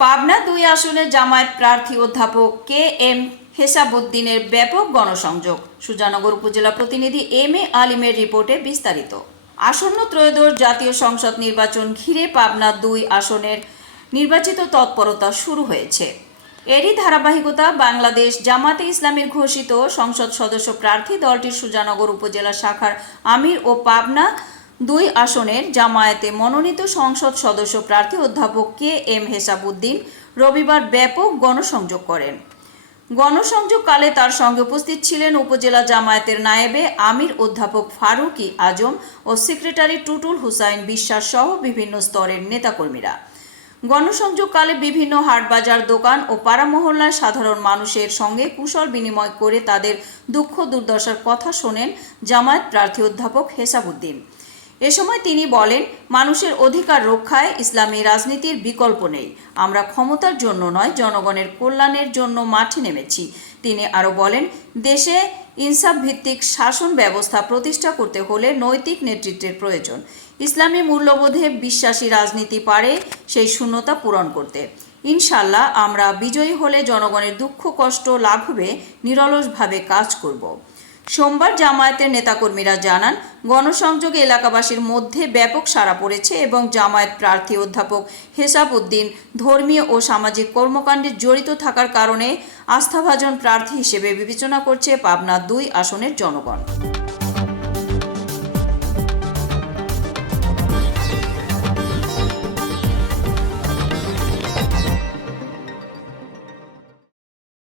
পাবনা ২ আসনে জামায়াত প্রার্থী অধ্যাপক কে এম হেসাবুদ্দিনের ব্যাপক গণসংযোগ। সুজানগর উপজেলা প্রতিনিধি এম এ আলিমের রিপোর্টে বিস্তারিত। আসন্ন ত্রয়োদশ জাতীয় সংসদ নির্বাচন ঘিরে পাবনা ২ আসনের নির্বাচিত তৎপরতা শুরু হয়েছে। এরই ধারাবাহিকতা বাংলাদেশ জামাতে ইসলামীর ঘোষিত সংসদ সদস্য প্রার্থী দলটির সুজানগর উপজেলা শাখার আমির ও পাবনা ২ আসনের জামায়াতে মনোনীত সংসদ সদস্য প্রার্থী অধ্যাপক কে এম হেসাবুদ্দিন রবিবার ব্যাপক গণসংযোগ করেন। গণসংযোগকালে তার সঙ্গে উপস্থিত ছিলেন উপজেলা জামায়াতের নায়েবে আমির অধ্যাপক ফারুকী আজম ও সেক্রেটারি টুটুল হুসাইন বিশ্বাস সহ বিভিন্ন স্তরের নেতাকর্মীরা। গণসংযোগকালে বিভিন্ন হাটবাজার, দোকান ও পাড়া মহল্লায় সাধারণ মানুষের সঙ্গে কুশল বিনিময় করে তাদের দুঃখ দুর্দশার কথা শোনেন জামায়াত প্রার্থী অধ্যাপক হেসাবুদ্দিন। এ সময় তিনি বলেন, মানুষের অধিকার রক্ষায় ইসলামী রাজনীতির বিকল্প নেই। আমরা ক্ষমতার জন্য নয়, জনগণের কল্যাণের জন্য মাঠে নেমেছি। তিনি আরও বলেন, দেশে ইনসাফ ভিত্তিক শাসন ব্যবস্থা প্রতিষ্ঠা করতে হলে নৈতিক নেতৃত্বের প্রয়োজন। ইসলামী মূল্যবোধে বিশ্বাসী রাজনীতি পারে সেই শূন্যতা পূরণ করতে। ইনশাল্লাহ আমরা বিজয়ী হলে জনগণের দুঃখ কষ্ট লাঘবে নিরলসভাবে কাজ করব। সোমবার জামায়াতের নেতাকর্মীরা জানান, গণসংযোগে এলাকাবাসীর মধ্যে ব্যাপক সাড়া পড়েছে এবং জামায়াত প্রার্থী অধ্যাপক হেসাবুদ্দিন ধর্মীয় ও সামাজিক কর্মকাণ্ডে জড়িত থাকার কারণে আস্থাভাজন প্রার্থী হিসেবে বিবেচনা করছে পাবনা ২ আসনের জনগণ।